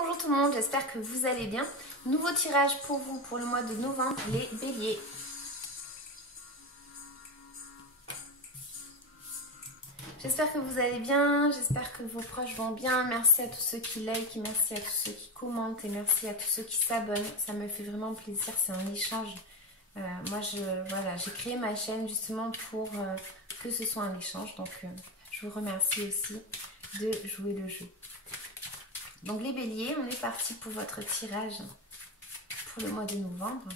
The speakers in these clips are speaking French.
Bonjour tout le monde, j'espère que vous allez bien. Nouveau tirage pour vous pour le mois de novembre, les béliers. J'espère que vous allez bien, j'espère que vos proches vont bien. Merci à tous ceux qui like, merci à tous ceux qui commentent et merci à tous ceux qui s'abonnent. Ça me fait vraiment plaisir, c'est un échange. Moi, j'ai créé ma chaîne justement pour que ce soit un échange. Donc, je vous remercie aussi de jouer le jeu. Donc, les béliers, on est parti pour votre tirage pour le mois de novembre.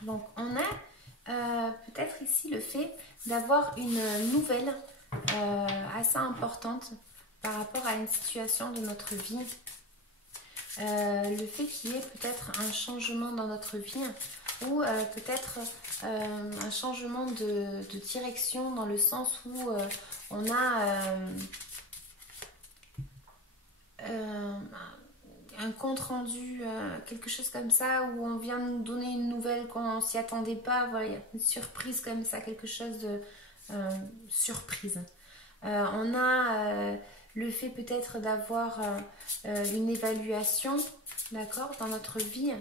Donc, on a peut-être ici le fait d'avoir une nouvelle assez importante par rapport à une situation de notre vie. Le fait qu'il y ait peut-être un changement dans notre vie ou peut-être un changement de direction dans le sens où on a un compte rendu, quelque chose comme ça, où on vient nous donner une nouvelle qu'on s'y attendait pas. Voilà, il y a une surprise comme ça, quelque chose de surprise. On a le fait peut-être d'avoir une évaluation, d'accord, dans notre vie,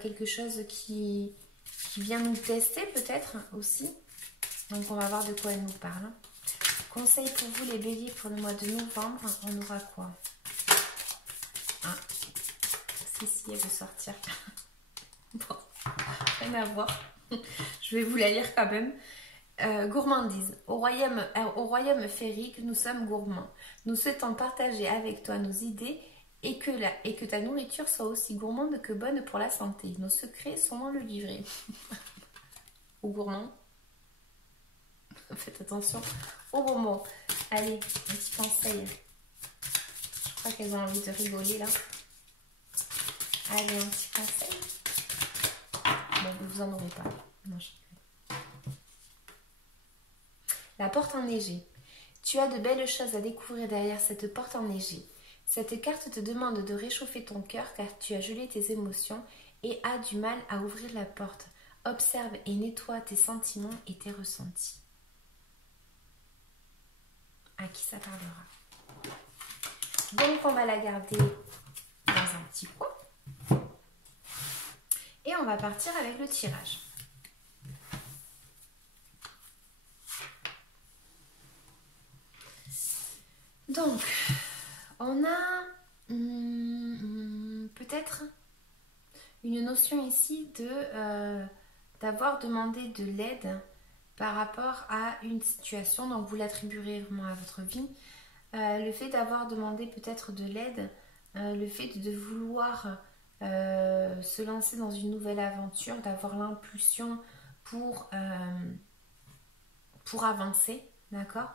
quelque chose qui vient nous tester peut-être aussi. Donc on va voir de quoi elle nous parle. Conseil pour vous les béliers pour le mois de novembre, on aura quoi? Si elle veut sortir. Bon, rien à voir. Je vais vous la lire quand même. Gourmandise. Au royaume féerique, nous sommes gourmands. Nous souhaitons partager avec toi nos idées et que ta nourriture soit aussi gourmande que bonne pour la santé. Nos secrets sont dans le livret. Aux gourmands. Faites attention aux gros mots. Allez, un petit conseil. Je crois qu'elles ont envie de rigoler là. Allez, un petit conseil. Bon, vous en aurez pas. Non, je... La porte enneigée. Tu as de belles choses à découvrir derrière cette porte enneigée. Cette carte te demande de réchauffer ton cœur car tu as gelé tes émotions et as du mal à ouvrir la porte. Observe et nettoie tes sentiments et tes ressentis. À qui ça parlera? Donc, on va la garder dans un petit coin. Et on va partir avec le tirage. Donc, on a peut-être une notion ici d'avoir demandé de l'aide par rapport à une situation. Donc, vous l'attribuerez vraiment à votre vie. Le fait d'avoir demandé peut-être de l'aide, le fait de vouloir se lancer dans une nouvelle aventure, d'avoir l'impulsion pour avancer, d'accord.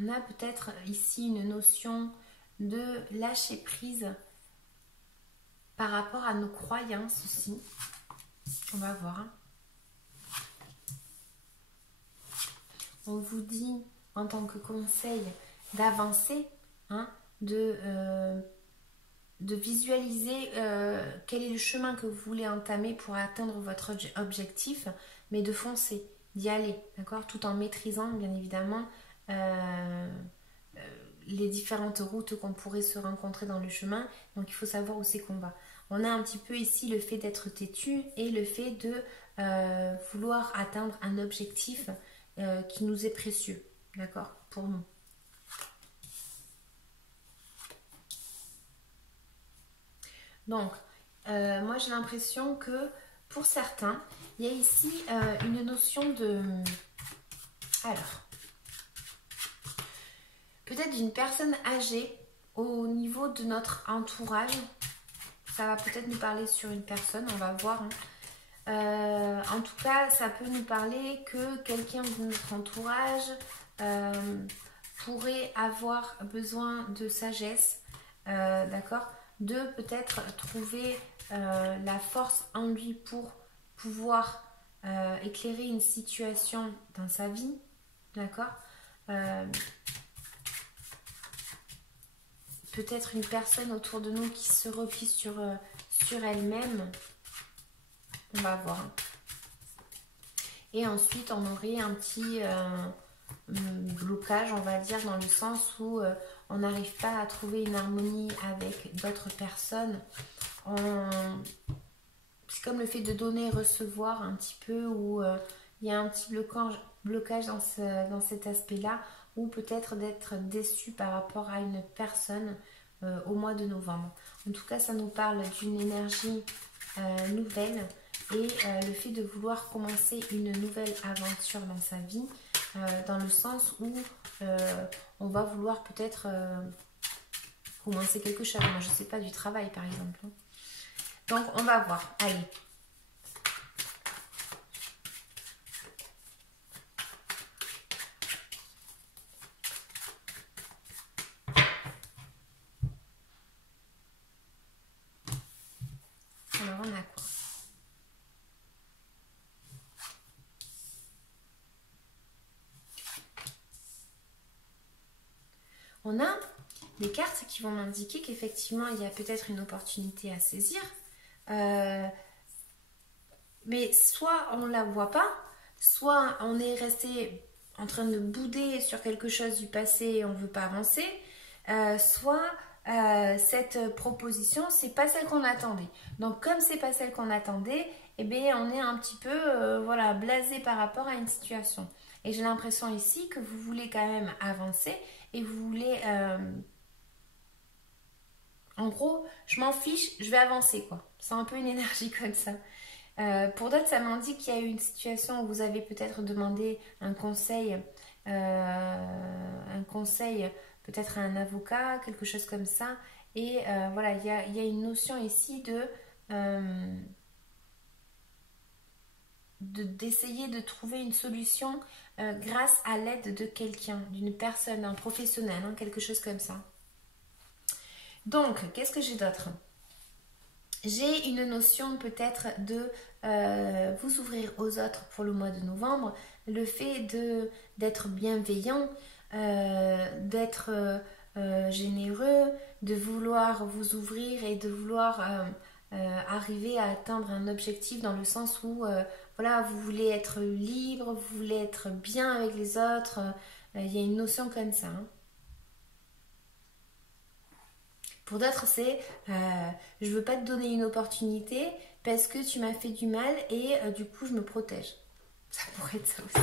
On a peut-être ici une notion de lâcher prise par rapport à nos croyances aussi. On va voir. On vous dit en tant que conseil d'avancer, hein, de visualiser quel est le chemin que vous voulez entamer pour atteindre votre objectif, mais de foncer, d'y aller, d'accord, tout en maîtrisant bien évidemment les différentes routes qu'on pourrait se rencontrer dans le chemin. Donc il faut savoir où c'est qu'on va. On a un petit peu ici le fait d'être têtu et le fait de vouloir atteindre un objectif qui nous est précieux, d'accord, pour nous. Donc, moi j'ai l'impression que pour certains, il y a ici une notion de... Alors, peut-être d'une personne âgée au niveau de notre entourage. Ça va peut-être nous parler sur une personne, on va voir. Hein. En tout cas, ça peut nous parler que quelqu'un de notre entourage pourrait avoir besoin de sagesse, d'accord, de peut-être trouver la force en lui pour pouvoir éclairer une situation dans sa vie, d'accord. Peut-être une personne autour de nous qui se replie sur elle-même. On va voir. Et ensuite, on aurait un petit blocage, on va dire, dans le sens où on n'arrive pas à trouver une harmonie avec d'autres personnes. C'est comme le fait de donner et recevoir un petit peu, où il y a un petit blocage dans cet aspect-là, ou peut-être d'être déçu par rapport à une personne au mois de novembre. En tout cas, ça nous parle d'une énergie nouvelle et le fait de vouloir commencer une nouvelle aventure dans sa vie, dans le sens où on va vouloir peut-être commencer quelque chose. Moi, je ne sais pas, du travail par exemple. Donc, on va voir. Allez. Alors, on a quoi? On a des cartes qui vont m'indiquer qu'effectivement, il y a peut-être une opportunité à saisir. Mais soit on ne la voit pas, soit on est resté en train de bouder sur quelque chose du passé et on ne veut pas avancer, soit cette proposition, c'est pas celle qu'on attendait. Donc comme c'est pas celle qu'on attendait, eh bien, on est un petit peu voilà, blasé par rapport à une situation. Et j'ai l'impression ici que vous voulez quand même avancer et vous voulez... en gros, je m'en fiche, je vais avancer quoi. C'est un peu une énergie comme ça. Pour d'autres, ça m'indique qu'il y a eu une situation où vous avez peut-être demandé un conseil peut-être à un avocat, quelque chose comme ça. Et voilà, il y a une notion ici d'essayer de trouver une solution grâce à l'aide de quelqu'un, d'une personne, d'un professionnel, hein, quelque chose comme ça. Donc, qu'est-ce que j'ai d'autre? J'ai une notion peut-être de vous ouvrir aux autres pour le mois de novembre, le fait d'être bienveillant, d'être généreux, de vouloir vous ouvrir et de vouloir arriver à atteindre un objectif dans le sens où voilà, vous voulez être libre, vous voulez être bien avec les autres. Il y a une notion comme ça. Hein. Pour d'autres, c'est je veux pas te donner une opportunité parce que tu m'as fait du mal et du coup, je me protège. Ça pourrait être ça aussi.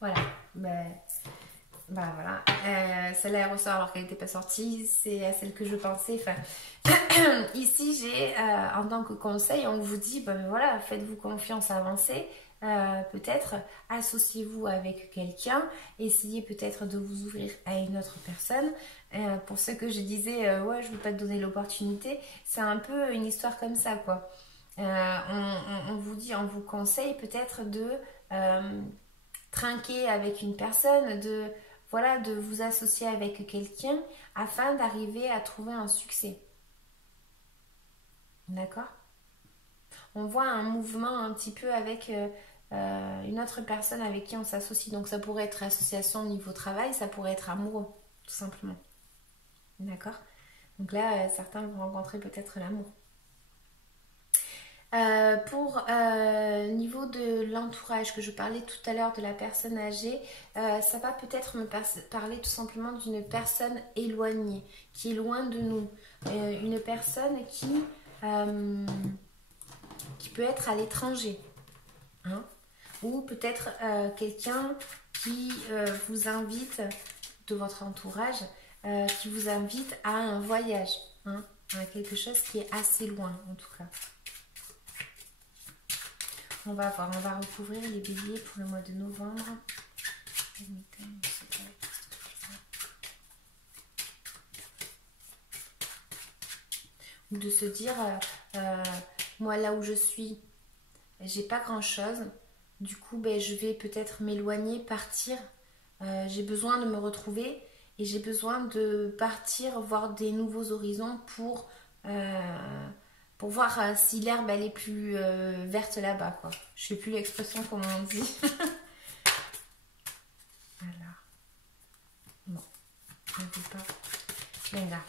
Voilà. Voilà. Celle-là, elle ressort alors qu'elle n'était pas sortie. C'est à celle que je pensais. Enfin, ici, j'ai en tant que conseil, on vous dit, voilà, faites-vous confiance, avancez. Peut-être associez-vous avec quelqu'un, essayez peut-être de vous ouvrir à une autre personne. Pour ceux que je disais, ouais, je ne veux pas te donner l'opportunité, c'est un peu une histoire comme ça, quoi. On vous dit, on vous conseille peut-être de trinquer avec une personne, de vous associer avec quelqu'un afin d'arriver à trouver un succès. D'accord? On voit un mouvement un petit peu avec une autre personne avec qui on s'associe. Donc ça pourrait être association au niveau travail, ça pourrait être amoureux, tout simplement. D'accord? Donc là, certains vont rencontrer peut-être l'amour. Pour niveau de l'entourage que je parlais tout à l'heure de la personne âgée, ça va peut-être me parler tout simplement d'une personne éloignée, qui est loin de nous. Une personne qui peut être à l'étranger. Hein, ou peut-être quelqu'un qui vous invite, de votre entourage, qui vous invite à un voyage, hein, à quelque chose qui est assez loin en tout cas. On va voir, on va recouvrir les béliers pour le mois de novembre. Ou de se dire, moi là où je suis, j'ai pas grand chose, du coup je vais peut-être m'éloigner, partir, j'ai besoin de me retrouver et j'ai besoin de partir voir des nouveaux horizons pour voir si l'herbe elle est plus verte là-bas, quoi. Je sais plus l'expression comment on dit. Alors bon, on ne veut pas. Venga.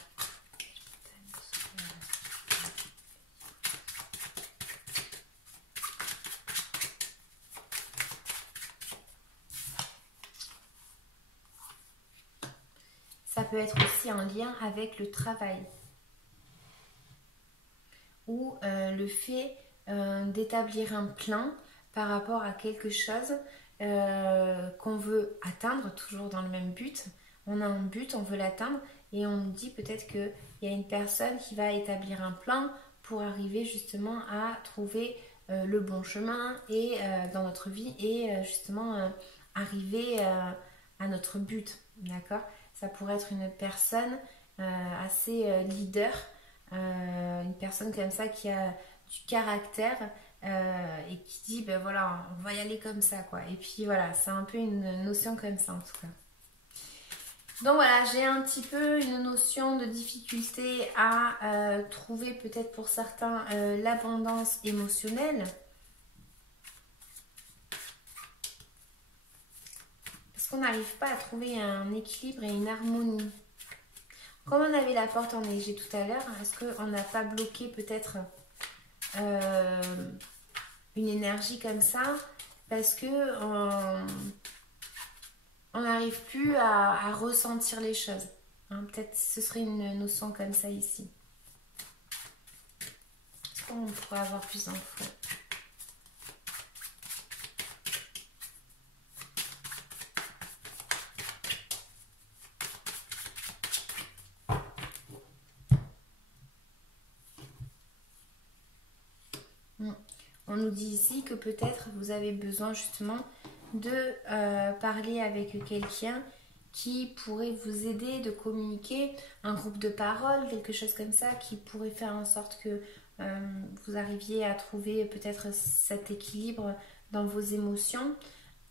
Ça peut être aussi en lien avec le travail. Ou le fait d'établir un plan par rapport à quelque chose qu'on veut atteindre, toujours dans le même but. On a un but, on veut l'atteindre et on nous dit peut-être qu'il y a une personne qui va établir un plan pour arriver justement à trouver le bon chemin et dans notre vie et justement arriver à notre but, d'accord? Ça pourrait être une personne assez leader, une personne comme ça qui a du caractère et qui dit ben voilà, on va y aller comme ça quoi. Et puis voilà, c'est un peu une notion comme ça en tout cas. Donc voilà, j'ai un petit peu une notion de difficulté à trouver peut-être pour certains l'abondance émotionnelle. Parce qu'on n'arrive pas à trouver un équilibre et une harmonie. Comme on avait la porte enneigée tout à l'heure, est-ce qu'on n'a pas bloqué peut-être une énergie comme ça parce que on n'arrive plus à ressentir les choses. Hein, peut-être ce serait une notion comme ça ici. Est-ce qu'on pourrait avoir plus d'infos? On nous dit ici que peut-être vous avez besoin justement de parler avec quelqu'un qui pourrait vous aider, de communiquer, un groupe de parole, quelque chose comme ça, qui pourrait faire en sorte que vous arriviez à trouver peut-être cet équilibre dans vos émotions.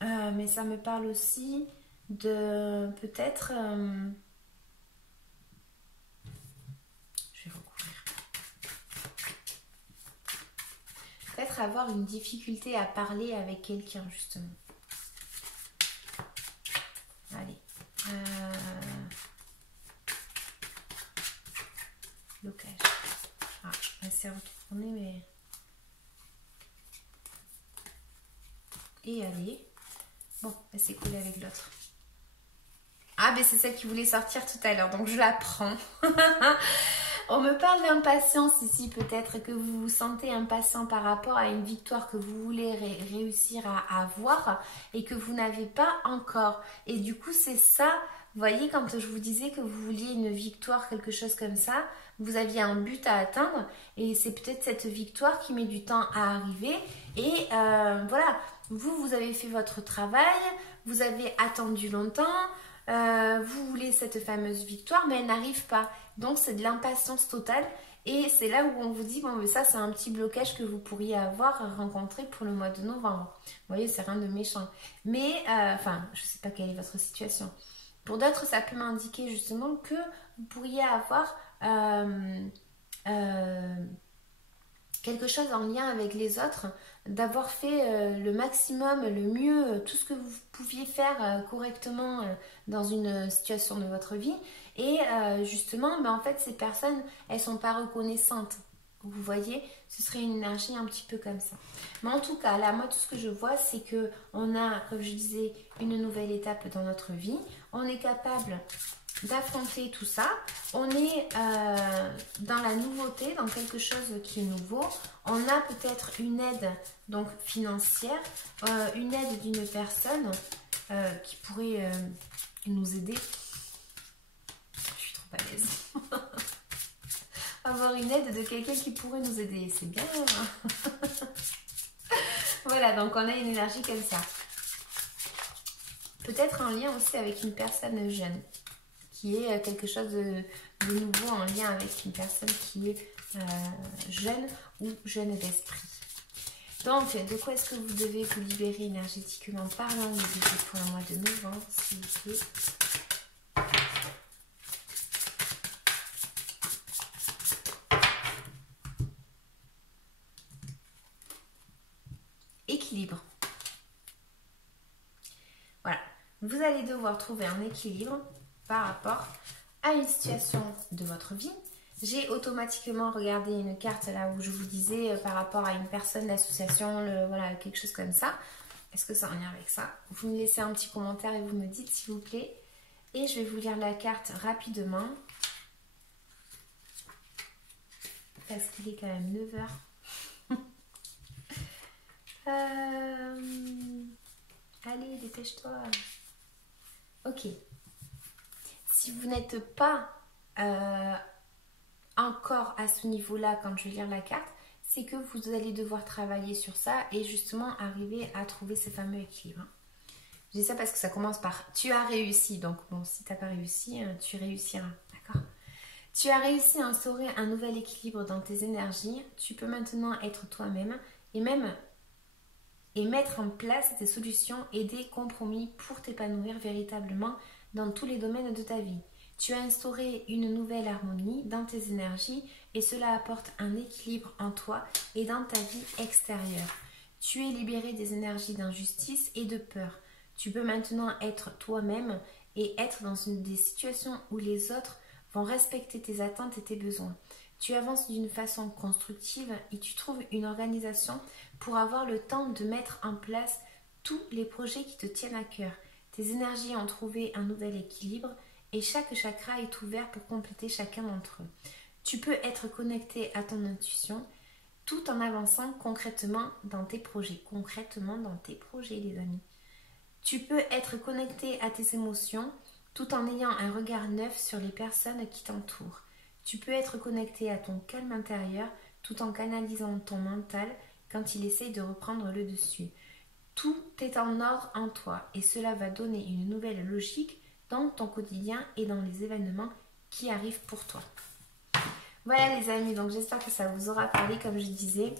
Mais ça me parle aussi de peut-être... je vais recouvrir. Peut-être avoir une difficulté à parler avec quelqu'un justement. Allez. Blocage. Ah, elle s'est retournée, mais... Et allez. Bon, elle s'est collée avec l'autre. Ah, mais c'est celle qui voulait sortir tout à l'heure, donc je la prends. On me parle d'impatience ici, peut-être que vous vous sentez impatient par rapport à une victoire que vous voulez réussir à avoir et que vous n'avez pas encore. Et du coup, c'est ça, vous voyez, quand je vous disais que vous vouliez une victoire, quelque chose comme ça, vous aviez un but à atteindre et c'est peut-être cette victoire qui met du temps à arriver. Et voilà, vous avez fait votre travail, vous avez attendu longtemps, vous voulez cette fameuse victoire, mais elle n'arrive pas. Donc c'est de l'impatience totale et c'est là où on vous dit bon mais ça c'est un petit blocage que vous pourriez avoir rencontré pour le mois de novembre. Vous voyez, c'est rien de méchant. Mais enfin, je sais pas quelle est votre situation. Pour d'autres, ça peut m'indiquer justement que vous pourriez avoir quelque chose en lien avec les autres, d'avoir fait le maximum, le mieux, tout ce que vous pouviez faire correctement dans une situation de votre vie. Et justement, en fait, ces personnes, elles ne sont pas reconnaissantes. Vous voyez, ce serait une énergie un petit peu comme ça. Mais en tout cas, là, moi, tout ce que je vois, c'est qu'on a, comme je disais, une nouvelle étape dans notre vie. On est capable d'affronter tout ça. On est dans la nouveauté, dans quelque chose qui est nouveau. On a peut-être une aide donc financière, une aide d'une personne qui pourrait nous aider. Je suis trop à l'aise. Avoir une aide de quelqu'un qui pourrait nous aider, c'est bien. Voilà, donc on a une énergie comme ça. Peut-être en lien aussi avec une personne jeune, qui est quelque chose de nouveau en lien avec une personne qui est jeune ou jeune d'esprit. Donc, de quoi est-ce que vous devez vous libérer énergétiquement parlant le budget pour le mois de novembre, s'il vous plaît? Équilibre. Voilà. Vous allez devoir trouver un équilibre par rapport à une situation de votre vie. J'ai automatiquement regardé une carte là où je vous disais par rapport à une personne, l'association, voilà, quelque chose comme ça. Est-ce que c'est en lien avec ça? Vous me laissez un petit commentaire et vous me dites s'il vous plaît. Et je vais vous lire la carte rapidement. Parce qu'il est quand même 9 h. Allez, dépêche-toi. Ok. Si vous n'êtes pas encore à ce niveau-là quand je vais lire la carte, c'est que vous allez devoir travailler sur ça et justement arriver à trouver ce fameux équilibre. Je dis ça parce que ça commence par tu as réussi. Donc bon, si tu n'as pas réussi, tu réussiras. D'accord ? Tu as réussi à instaurer un nouvel équilibre dans tes énergies. Tu peux maintenant être toi-même et mettre en place des solutions et des compromis pour t'épanouir véritablement dans tous les domaines de ta vie. Tu as instauré une nouvelle harmonie dans tes énergies et cela apporte un équilibre en toi et dans ta vie extérieure. Tu es libéré des énergies d'injustice et de peur. Tu peux maintenant être toi-même et être dans des situations où les autres vont respecter tes attentes et tes besoins. Tu avances d'une façon constructive et tu trouves une organisation pour avoir le temps de mettre en place tous les projets qui te tiennent à cœur. Tes énergies ont trouvé un nouvel équilibre et chaque chakra est ouvert pour compléter chacun d'entre eux. Tu peux être connecté à ton intuition tout en avançant concrètement dans tes projets. Concrètement dans tes projets, les amis. Tu peux être connecté à tes émotions tout en ayant un regard neuf sur les personnes qui t'entourent. Tu peux être connecté à ton calme intérieur tout en canalisant ton mental quand il essaye de reprendre le dessus. Tout est en ordre en toi et cela va donner une nouvelle logique dans ton quotidien et dans les événements qui arrivent pour toi. Voilà les amis, donc j'espère que ça vous aura parlé comme je disais.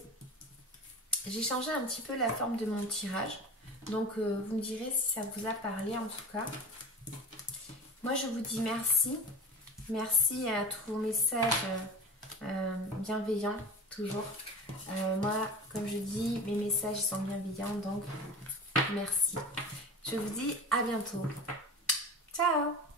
J'ai changé un petit peu la forme de mon tirage, donc vous me direz si ça vous a parlé en tout cas. Moi je vous dis merci. Merci à tous vos messages bienveillants, toujours. Moi, comme je dis, mes messages sont bienveillants, donc merci. Je vous dis à bientôt. Ciao!